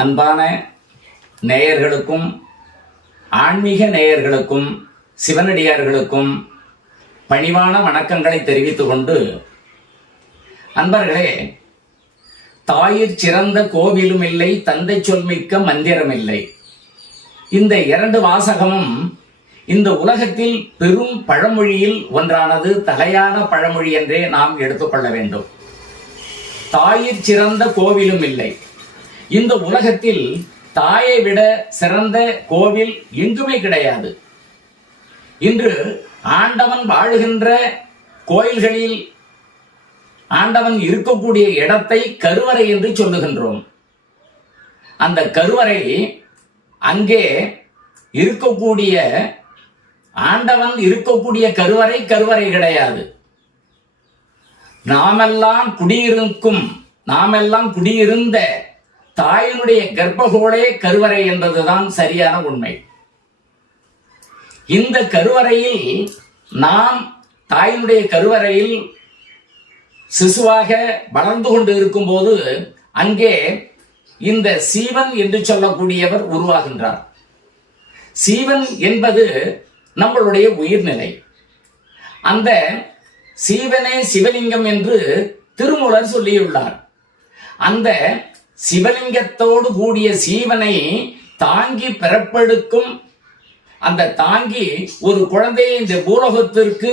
அன்பான நேயர்களுக்கும் ஆன்மீக நேயர்களுக்கும் சிவனடியார்களுக்கும் பணிவான வணக்கங்களை தெரிவித்துக் கொண்டு, அன்பர்களே, தாயிற் சிறந்த கோவிலும் இல்லை, தந்தை சொல்மிக்க மந்திரம் இல்லை. இந்த இரண்டு வாசகமும் இந்த உலகத்தில் பெரும் பழமொழியில் ஒன்றானது, தலையான பழமொழி என்றே நாம் எடுத்துக்கொள்ள வேண்டும். தாயிற் சிறந்த கோவிலும் இல்லை. இந்த உலகத்தில் தாயை விட சிறந்த கோவில் எங்குமே கிடையாது. இன்று ஆண்டவன் வாழுகின்ற கோயில்களில் ஆண்டவன் இருக்கக்கூடிய இடத்தை கருவறை என்று சொல்லுகின்றோம். அந்த கருவறை அங்கே இருக்கக்கூடிய ஆண்டவன் இருக்கக்கூடிய கருவறை கிடையாது. நாமெல்லாம் குடியிருந்த தாயினுடைய கர்ப்பகோளே கருவறை என்பதுதான் சரியான உண்மை. இந்த கருவறையில் நாம் தாயினுடைய கருவறையில் சிசுவாக வளர்ந்து கொண்டு இருக்கும் போது அங்கே இந்த சீவன் என்று சொல்லக்கூடியவர் உருவாகின்றார். சீவன் என்பது நம்மளுடைய உயிர்நிலை. அந்த சீவனே சிவலிங்கம் என்று திருமூலர் சொல்லியுள்ளார். அந்த சிவலிங்கத்தோடு கூடிய சீவனை தாங்கி பிறப்பெடுக்கும் அந்த தாங்கி ஒரு குழந்தையை இந்த பூலோகத்திற்கு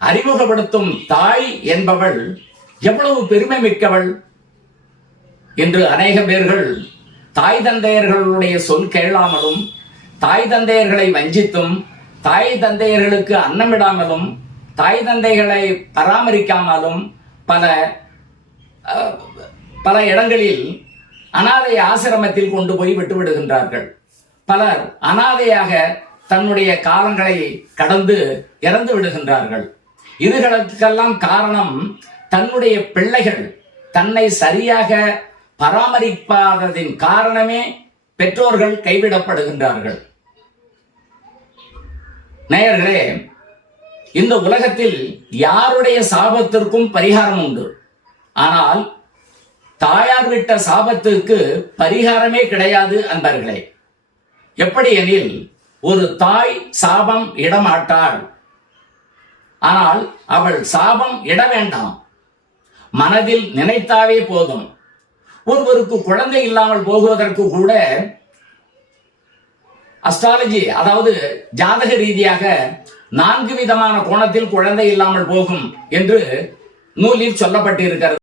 அறிமுகப்படுத்தும் தாய் என்பவள் எவ்வளவு பெருமை மிக்கவள் என்று அநேக பேர்கள் தாய் தந்தையர்களுடைய சொல் கேளாமலும், தாய் தந்தையர்களை வஞ்சித்தும், தாய் தந்தையர்களுக்கு அன்னமிடாமலும், தாய் தந்தைகளை பராமரிக்காமலும் பல இடங்களில் அனாதை ஆசிரமத்தில் கொண்டு போய் விட்டுவிடுகின்றார்கள். பலர் அனாதையாக தன்னுடைய காலங்களை கடந்து இறந்து விடுகின்றார்கள். இதுகளுக்கெல்லாம் காரணம் தன்னுடைய பிள்ளைகள் தன்னை சரியாக பராமரிப்பாததின் காரணமே பெற்றோர்கள் கைவிடப்படுகின்றார்கள். நேயர்களே, இந்த உலகத்தில் யாருடைய சாபத்திற்கும் பரிகாரம் உண்டு. ஆனால் தாயார் விட்ட சாபத்திற்கு பரிகாரமே கிடையாது அன்பர்களே. எப்படி எனில், ஒரு தாய் சாபம் இடமாட்டாள். ஆனால் அவள் சாபம் இட வேண்டாம், மனதில் நினைத்தாவே போதும். ஒருவருக்கு குழந்தை இல்லாமல் போகுவதற்கு கூட அஸ்ட்ராலஜி, அதாவது ஜாதக ரீதியாக 4 விதமான கோணத்தில் குழந்தை இல்லாமல் போகும் என்று நூலில் சொல்லப்பட்டிருக்கிறது.